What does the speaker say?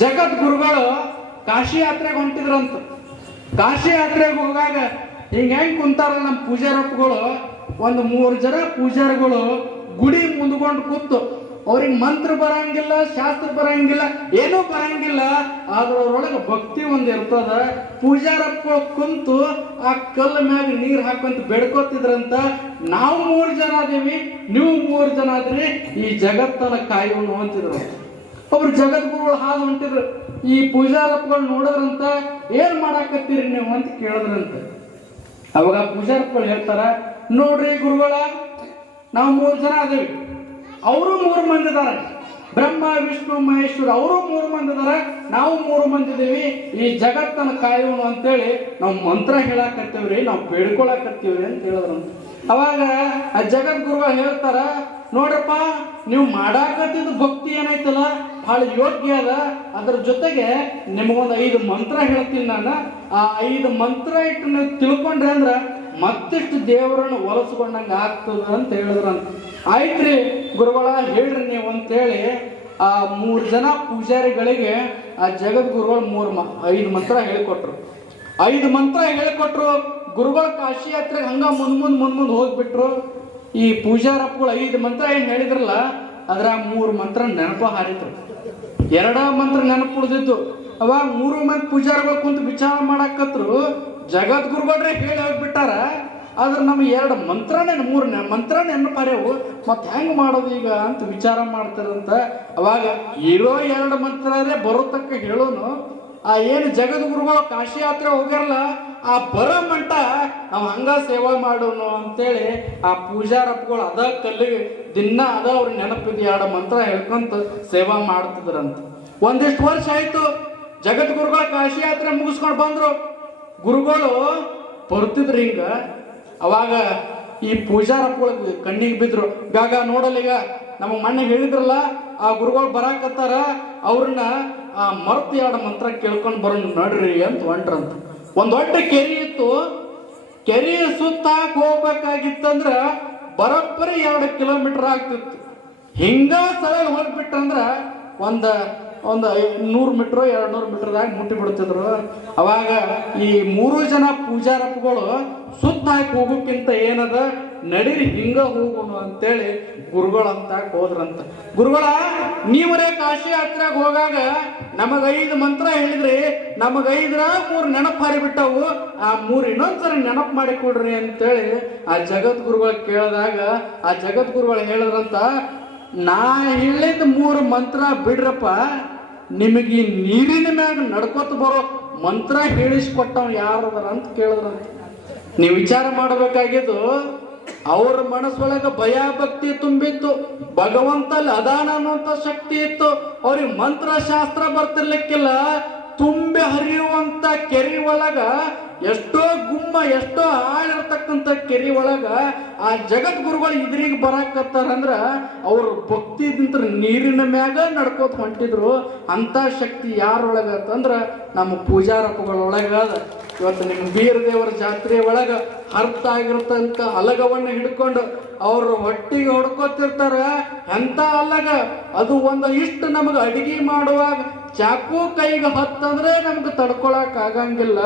ಜಗದ್ಗುರುಗಳು ಕಾಶಿ ಯಾತ್ರೆಗೆ ಹೊಂಟಿದ್ರಂತ. ಕಾಶಿ ಯಾತ್ರೆಗೆ ಹೋಗಾಗ ಹಿಂಗೆ ಹೆಂಗೆ ಕುಂತಾರ ನಮ್ಮ ಪೂಜಾರಪ್ಪಗಳು ಒಂದು ಮೂರು ಜನ ಪೂಜಾರಿಗಳು ಗುಡಿ ಮುಂದ್ಕೊಂಡು ಕೂತು, ಅವ್ರಿಗೆ ಮಂತ್ರ ಬರಂಗಿಲ್ಲ, ಶಾಸ್ತ್ರ ಬರಂಗಿಲ್ಲ, ಏನೂ ಬರಂಗಿಲ್ಲ, ಆದ್ರ ಅವ್ರೊಳಗೆ ಭಕ್ತಿ ಒಂದು ಇರ್ತದ. ಪೂಜಾರಪ್ಪಗಳು ಕುಂತು ಆ ಕಲ್ಲ ಮ್ಯಾಗ ನೀರು ಹಾಕೊಂತ ಬೆಡ್ಕೋತಿದ್ರಂತ. ನಾವು ಮೂರು ಜನ ಅದೀವಿ, ನೀವು ಮೂರು ಜನ ಆದ್ರಿ ಈ ಜಗತ್ತನ್ನ ಕಾಯೋನು ಅಂತಿದ್ರು. ಒಬ್ರು ಜಗದ್ಗುರುಗಳು ಹಾದು ಹೊಂಟಿದ್ರು. ಈ ಪೂಜಾರಪ್ಪಗಳು ನೋಡಿದ್ರಂತ ಏನ್ ಮಾಡಾಕತ್ತೀರಿ ನೀವು ಅಂತ ಕೇಳಿದ್ರಂತ. ಅವಾಗ ಪೂಜಾರಪ್ಪಗಳು ಹೇಳ್ತಾರ, ನೋಡ್ರಿ ಗುರುಗಳ, ನಾವು ಮೂರು ಜನ ಅದೇವಿ. ಅವರು ಮೂರು ಮಂದಿ ಇದಾರೆ. ಬ್ರಹ್ಮ, ವಿಷ್ಣು, ಮಹೇಶ್ವರ, ಅವರು ಮೂರು ಮಂದಿ ಇದಾರೆ. ನಾವು ಮೂರು ಮಂದಿ ಇದೀವಿ. ಈ ಜಗತ್ತನ್ನ ಕಾಯೋನು ಅಂತೇಳಿ ನಾವು ಮಂತ್ರ ಹೇಳಾಕತ್ತೀವ್ರಿ, ನಾವು ಬೇಡ್ಕೊಳಕತ್ತೀವ್ರಿ ಅಂತ ಹೇಳಿದ್ರಂತ. ಅವಾಗ ಆ ಜಗದ್ಗುರುಗಳು ಹೇಳ್ತಾರ ನೋಡ್ರಪ್ಪ ನೀವು ಮಾಡಾಕತ್ತಿದ ಭಕ್ತಿ ಏನೈತಲ್ಲ ಬಹಳ ಯೋಗ್ಯ ಅದ. ಅದ್ರ ಜೊತೆಗೆ ನಿಮಗೊಂದು ಐದು ಮಂತ್ರ ಹೇಳ್ತೀನಿ ನಾನು. ಆ ಐದು ಮಂತ್ರ ಇಟ್ಟು ನೀವು ತಿಳ್ಕೊಂಡ್ರೆ ಅಂದ್ರ ಮತ್ತಿಷ್ಟು ದೇವರನ್ನು ಒಲಿಸ್ಕೊಂಡಂಗೆ ಆಗ್ತದ ಅಂತ ಹೇಳಿದ್ರಂತ ಆಯ್ತ್ರಿ ಗುರುಗಳ, ಹೇಳ್ರಿ ನೀವು ಅಂತೇಳಿ. ಆ ಮೂರು ಜನ ಪೂಜಾರಿಗಳಿಗೆ ಆ ಜಗದ್ಗುರುಗಳು ಮೂರು ಮ, ಐದು ಮಂತ್ರ ಹೇಳಿಕೊಟ್ರು. ಐದು ಮಂತ್ರ ಹೇಳಿಕೊಟ್ರು. ಗುರುಗಳ ಕಾಶಿ ಯಾತ್ರೆಗೆ ಹಂಗ ಮುಂದ್ ಮುಂದ್ ಮುಂದ್ ಮುಂದ್ ಹೋಗ್ಬಿಟ್ರು. ಈ ಪೂಜಾರಪ್ಪಗಳು ಐದು ಮಂತ್ರ ಏನು ಹೇಳಿದ್ರಲ್ಲ, ಅದರ ಮೂರು ಮಂತ್ರ ನೆನಪ ಹಾರಿತು. ಎರಡ ಮಂತ್ರ ನೆನಪು ಉಳಿದಿತ್ತು. ಅವಾಗ ಮೂರು ಮಂದಿ ಪೂಜಾರಿಗಳು ಕುಂತು ವಿಚಾರ ಮಾಡಾಕತ್ರು. ಜಗದ್ಗುರುಗಳ್ರೆ ಹೇಳಿ ಹೋಗ್ಬಿಟ್ಟಾರ, ಆದ್ರೆ ನಮ್ಗೆ ಎರಡು ಮಂತ್ರನೇ ಮೂರು ಮಂತ್ರ ನೆನಪಾರ್ಯವು ಮತ್ತೆ ಹೆಂಗ್ ಮಾಡೋದು ಈಗ ಅಂತ ವಿಚಾರ ಮಾಡ್ತಾರಂತ, ಅವಾಗ ಇರೋ ಎರಡು ಮಂತ್ರಾರೇ ಬರೋ ತಕ್ಕ ಹೇಳೋನು ಆ ಏನು ಜಗದ್ಗುರುಗಳು ಕಾಶಿ ಯಾತ್ರೆ ಹೋಗ್ಯಾರಲ್ಲ, ಆ ಬರೋ ಮಟ್ಟ ನಾವು ಹಂಗ ಸೇವಾ ಮಾಡೋನು ಅಂತೇಳಿ ಆ ಪೂಜಾರಪ್ಪಗಳು ಅದ ಕಲ್ಲಿಗೆ ದಿನ ಅದ ಅವ್ರ ನೆನಪಿದೆ ಎರಡು ಮಂತ್ರ ಹೇಳ್ಕೊಂತ ಸೇವಾ ಮಾಡ್ತಿದ್ರಂತ. ಒಂದಿಷ್ಟು ವರ್ಷ ಆಯ್ತು ಜಗದ್ಗುರುಗಳು ಕಾಶಿ ಯಾತ್ರೆ ಮುಗಿಸ್ಕೊಂಡು ಬಂದ್ರು. ಗುರುಗಳು ಬರ್ತಿದ್ರು ಹಿಂಗ. ಅವಾಗ ಈ ಪೂಜಾರಪ್ಪಗಳಿಗೆ ಕಣ್ಣಿಗೆ ಬಿದ್ರು, ಗಾಗ ನೋಡಲ್ಲ ಈಗ. ನಮಗೆ ಮೊನ್ನೆ ಹೇಳಿದ್ರಲ್ಲ, ಆ ಗುರುಗಳು ಬರಾಕತ್ತಾರ ಅವ್ರನ್ನ, ಆ ಮರ್ತು ಎರಡು ಮಂತ್ರ ಕೇಳ್ಕೊಂಡು ಬರೋಣ ನಡ್ರಿ ಅಂತ. ಹೊಂಟ್ರಂತ ಒಂದ್ ದೊಡ್ಡ ಕೆರೆ ಇತ್ತು. ಕೆರೆಯ ಸುತ್ತ ಹೋಗ್ಬೇಕಾಗಿತ್ತಂದ್ರ ಬರೋಬ್ಬರಿ ಎರಡು ಕಿಲೋಮೀಟರ್ ಆಗ್ತಿತ್ತು. ಹಿಂಗ ಸಲ ಹೋಗ್ಬಿಟ್ಟಂದ್ರ ಒಂದ ಒಂದು ನೂರು ಮೀಟ್ರ್ ಎರಡು ನೂರು ಮೀಟ್ರದಾಗ ಮುಟ್ಟಿ ಬಿಡ್ತಿದ್ರು ಅವಾಗ ಈ ಮೂರು ಜನ ಪೂಜಾರಪ್ಪಗಳು, ಸುತ್ತ ಹಾಕಿ ಹೋಗೋಕ್ಕಿಂತ ಏನದ, ನಡೀರಿ ಹಿಂಗ ಹೋಗೋಣ ಅಂತೇಳಿ ಗುರುಗಳಂತ ಹೋದ್ರಂತ. ಗುರುಗಳ, ನೀವರೇ ಕಾಶಿ ಯಾತ್ರೆಗೆ ಹೋಗಾಗ ನಮಗ ಐದು ಮಂತ್ರ ಹೇಳಿದ್ರಿ, ನಮಗ ಐದ್ರ ಮೂರು ನೆನಪು ಹಾರಿಬಿಟ್ಟವು ಆ ಮೂರು ಇನ್ನೊಂದ್ಸರಿ ನೆನಪು ಮಾಡಿ ಕೊಡ್ರಿ ಅಂತೇಳಿ ಆ ಜಗದ್ಗುರುಗಳು ಕೇಳಿದಾಗ, ಆ ಜಗದ್ಗುರುಗಳು ಹೇಳಿದ್ರಂತ ನಾ ಹೇಳಿದ ಮೂರು ಮಂತ್ರ ಬಿಡ್ರಪ್ಪ, ನಿಮಗೆ ನೀರಿನ ಮ್ಯಾಗ ನಡ್ಕೊತ ಬರೋ ಮಂತ್ರ ಹೇಳಿಸ್ಕೊಟ್ಟವ್ ಯಾರದಾರ ಅಂತ ಕೇಳಿದ್ರ. ನೀವು ವಿಚಾರ ಮಾಡಬೇಕಾಗಿದ್ದು, ಅವ್ರ ಮನಸ್ಸೊಳಗ ಭಯ ಭಕ್ತಿ ತುಂಬಿತ್ತು, ಭಗವಂತಲ್ಲಿ ಅದಾನ ಅನ್ನುವಂತ ಶಕ್ತಿ ಇತ್ತು. ಅವ್ರಿಗೆ ಮಂತ್ರ ಶಾಸ್ತ್ರ ಬರ್ತಿರ್ಲಿಕ್ಕಿಲ್ಲ, ತುಂಬಿ ಹರಿಯುವಂತ ಕೆರೆ ಒಳಗ ಎಷ್ಟೋ ಗುಮ್ಮ, ಎಷ್ಟೋ ಆಳಿರ್ತಕ್ಕಂಥ ಕೆರೆ ಒಳಗ ಆ ಜಗದ್ಗುರುಗಳು ಇದ್ರಿಗೆ ಬರಾಕತ್ತಾರಂದ್ರ ಅವ್ರ ಭಕ್ತಿದಿಂತ ನೀರಿನ ಮ್ಯಾಗ ನಡ್ಕೋತ ಹೊಂಟಿದ್ರು. ಅಂತ ಶಕ್ತಿ ಯಾರೊಳಗ ಅಂತಂದ್ರ ನಮ್ಮ ಪೂಜಾರಪ್ಪಗಳೊಳಗ ಇವತ್ತು ನಿಮ್ಮ ಬೀರ ದೇವರ ಜಾತ್ರೆ ಒಳಗ ಅರ್ಥ ಆಗಿರ್ತಂತ ಅಲಗವನ್ನ ಹಿಡ್ಕೊಂಡು ಅವ್ರು ಹೊಟ್ಟಿಗೆ ಹೊಡ್ಕೋತಿರ್ತಾರ. ಎಂತ ಅಲ್ಲಗ ಅದು ಒಂದು ಇಷ್ಟು ನಮಗೆ ಅಡಿಗೆ ಮಾಡುವಾಗ ಚಾಕು ಕೈಗೆ ಹತ್ತಂದ್ರೆ ನಮ್ಗೆ ತಡ್ಕೊಳಕ್ ಆಗಂಗಿಲ್ಲ.